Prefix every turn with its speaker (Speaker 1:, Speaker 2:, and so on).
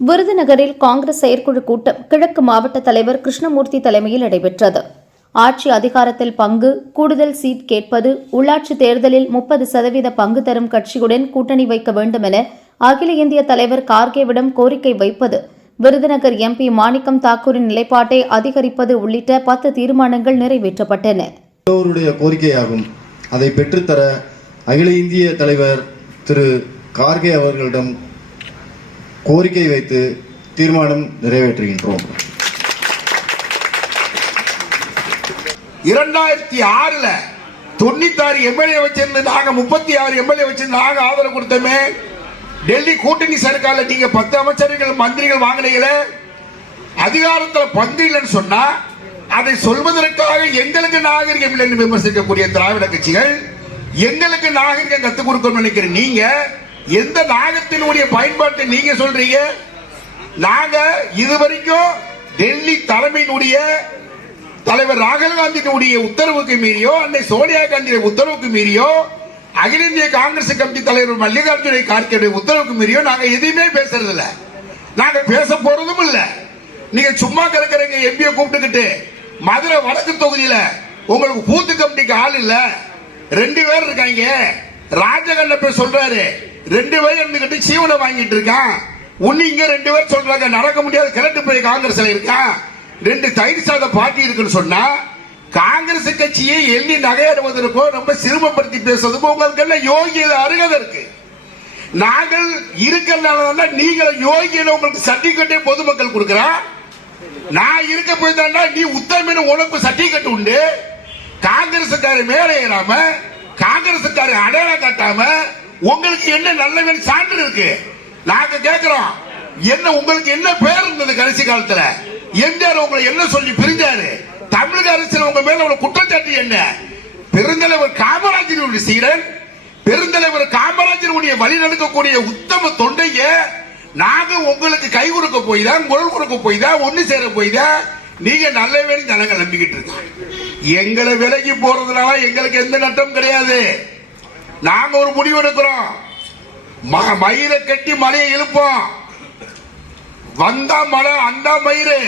Speaker 1: விருதுநகரில் காங்கிரஸ் செயற்குழு கூட்டம் கிழக்கு மாவட்ட தலைவர் கிருஷ்ணமூர்த்தி தலைமையில் நடைபெற்றது. ஆட்சி அதிகாரத்தில் பங்கு கூடுதல் சீட் கேட்பது உள்ளாட்சி தேர்தலில் முப்பது சதவீத பங்கு தரும் கட்சியுடன் கூட்டணி வைக்க வேண்டும் என அகில இந்திய தலைவர் கார்கேவிடம் கோரிக்கை வைப்பது விருதுநகர் எம்பி மாணிக்கம் தாக்கூரின் நிலைப்பாட்டை அதிகரிப்பது உள்ளிட்ட பத்து தீர்மானங்கள் நிறைவேற்றப்பட்டன.
Speaker 2: கோரிக்கையாகும். அதை பெற்றுத்தர அகில இந்திய தலைவர் திரு கார்கே அவர்களிடம் கோரிக்கை வைத்து தீர்மானம் நிறைவேற்றுகின்றோம்.
Speaker 3: இரண்டாயிரத்தி ஆறுல தொண்ணூத்தாறு எம்எல்ஏ வச்சிருந்து நாங்க முப்பத்தி ஆறு எம்எல்ஏ வச்சிருந்து நாங்க ஆதரவு கொடுத்தோமே டெல்லி கூட்டணி சர்க்கார்ல நீங்க பத்து அமைச்சர்கள் மந்திரிகள் வாங்கினீங்களே அதிகாரத்துல பங்கு இல்லைன்னு சொன்னா அதை சொல்வதற்காக எங்களுக்கு நாகரிகம் இல்லைன்னு விமர்சிக்கக்கூடிய திராவிட கட்சிகள் எங்களுக்கு நாகரிகம் கத்துக் கொடுக்கணும்னு நினைக்கிற நீங்க எந்த நாகத்தினுடைய பயன்பாட்டை நீங்க சொல்றீங்க? நாங்க இதுவரைக்கும் டெல்லி தலைமையினுடைய தலைவர் ராகுல் காந்தியினுடைய உத்தரவுக்கு மீறியோ அன்னை சோனியா காந்தியுடைய உத்தரவுக்கு மீறியோ அகில இந்திய காங்கிரஸ் கமிட்டி தலைவர் மல்லிகார்ஜுன கார்கே உத்தரவுக்கு மீறியோ நாங்க எதையுமே பேசுறது இல்ல நாங்க பேச போறதும் இல்ல. நீங்க சும்மா கிடக்குறீங்க எம்பியை கூப்பிட்டுக்கிட்டு. மதுரை வடக்கு தொகுதியில உங்களுக்கு பூத்து கமிட்டிக்கு ஆள் இல்ல. ரெண்டு பேர் இருக்காங்க. ராஜகண்ண போய் சொல்றாரு ரெண்டு பேரும் இருந்துகிட்டு சீவனை வாங்கிட்டு இருக்கான். உன்னை இங்க ரெண்டு பேர் சொல்றாங்க நடக்க முடியாது கிழட்டு போய் காங்கிரஸ்ல இருக்கான் ரெண்டு தயிர் சாத பார்ட்டி இருக்குன்னு சொன்னா காங்கிரஸ் கட்சியை எண்ணி நகையாடுவதற்கோ ரொம்ப சிரமப்படுத்தி பேசுறதுக்கோ உங்களுக்கு என்ன யோகியத அருகதை இருக்கு? நாங்கள் இருக்கிறதுனால நீங்கள் யோகியில் உங்களுக்கு சர்டிபிகேட்டே பொதுமக்கள் கொடுக்குறா. நான் இருக்க போய் தாண்டா நீ உத்தமின உனக்கு சர்டிபிகேட் உண்டு. காங்கிரஸ்காரர் மேலே ஏறாம காங்கிரசுக்கார அடையாளம் காட்டாம உங்களுக்கு என்ன நல்ல சான்று இருக்கு? நாங்க கேட்கிறோம் என்ன உங்களுக்கு என்ன பேர் இருந்தது கடைசி காலத்துல? எம்ஜிஆர் உங்களை என்ன சொல்லி பிரிஞ்சாரு? தமிழக அரசியல் உங்க மேல உள்ள குற்றச்சாட்டு என்ன? பெருந்தலைவர் காமராஜருடைய சீரன் பெருந்தலைவர் காமராஜருடைய வழி நடக்கக்கூடிய உத்தம தொண்டைய நாங்க உங்களுக்கு கை கொடுக்க போய் தான் குரல் கொடுக்க போய் தான் ஒண்ணு சேர போய் தான் நீங்க நல்ல வேலை ஜனங்கள் நம்பிக்கிட்டு இருக்காங்க எங்களை விலகி போறதுனால எங்களுக்கு எந்த நட்டம் கிடையாது. நாங்க ஒரு முடிவு எடுக்கிறோம். ம- மயிரை கட்டி மலையை இழுப்போம். வந்தா மழை அந்த மயிறு.